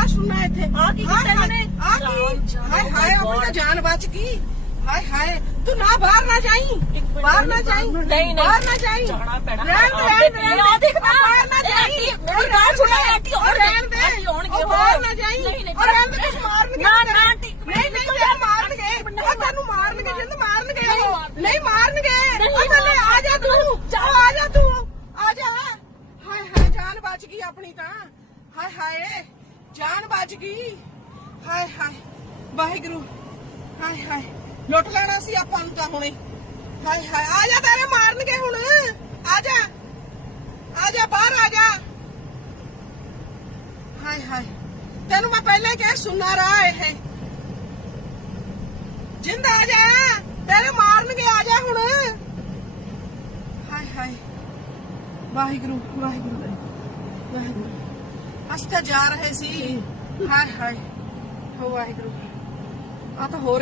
ਆ ਸੁਣਨਾ ਇੱਥੇ ਆ ਕੀ ਕੀਤਾ ਇਹਨਾਂ ਨੇ? ਆ ਕੀ ਹਾਏ ਹਾਏ ਆਪਣੀ ਤਾਂ ਜਾਨ ਬਚ ਗਈ ਹਾਏ ਹਾਏ ਤੂੰ ਨਾ ਬਾਹਰ ਨਾ ਜਾਈਂ ਬਾਹਰ ਨਾ ਜਾਈਂ ਨਹੀਂ ਬਾਹਰ ਨਾ ਜਾਈਂ ਜਾਣਾ ਪੈਣਾ ਰਹਿਣ ਆ ਦੇਖ ਨਾ ਬਾਹਰ ਨਾ ਜਾਈਂ ਮੇਰੀ ਗੱਲ ਸੁਣ ਆਂਟੀ ਉਹ ਰਹਿਣ ਦੇ ਆਂਟੀ ਆਉਣਗੇ ਬਾਹਰ ਨਾ ਜਾਈਂ ਉਹ ਰਹਿਣ ਦੇ ਕੁਝ ਮਾਰਨਗੇ ਨਾ ਨਾ ਆਂਟੀ ਨਹੀਂ ਨਹੀਂ ਤੈਨੂੰ ਮਾਰਨਗੇ ਉਹ ਤੈਨੂੰ ਮਾਰਨਗੇ ਜਿੰਦ ਮਾਰਨਗੇ ਨਹੀਂ ਮਾਰਨਗੇ ਉਹ ਥੱਲੇ ਆ ਜਾ ਤੂੰ ਆ ਜਾ ਤੂੰ ਆ ਜਾ ਹਾਏ ਹਾਏ ਜਾਨ ਬਚ ਗਈ ਆਪਣੀ ਤਾਂ ਹਾਏ ਹਾਏ ਜਾਨ ਬਚ ਗਈ ਹਾਏ ਹਾਏ ਵਾਹਿਗੁਰੂ ਹਾਏ ਹਾਏ ਲੁੱਟ ਲੈਣਾ ਸੀ ਆਪਾਂ ਨੂੰ ਤਾਂ ਹੁਣੇ ਹਾਏ ਹਾਏ ਆ ਜਾ ਤੇਰੇ ਮਾਰਨਗੇ ਹੁਣ ਆ ਜਾ ਬਾਹਰ ਆ ਜਾ ਹਾਏ ਹਾਏ ਤੈਨੂੰ ਮੈਂ ਪਹਿਲਾਂ ਹੀ ਕਿਹਾ ਸੁਣਨਾ ਰਾਹ ਇਹ ਜਿੰਦ ਆ ਜਾ ਤੇਰੇ ਮਾਰਨਗੇ ਆ ਜਾ ਹੁਣ ਹਾਏ ਹਾਏ ਵਾਹਿਗੁਰੂ ਵਾਹਿਗੁਰੂ ਵਾਹਿਗੁਰੂ ਅਸੀਂ ਤਾਂ ਜਾ ਰਹੇ ਸੀ ਹਾਏ ਹਾਏ ਹੋ ਵਾਹਿਗੁਰੂ ਆ ਤਾਂ ਹੋ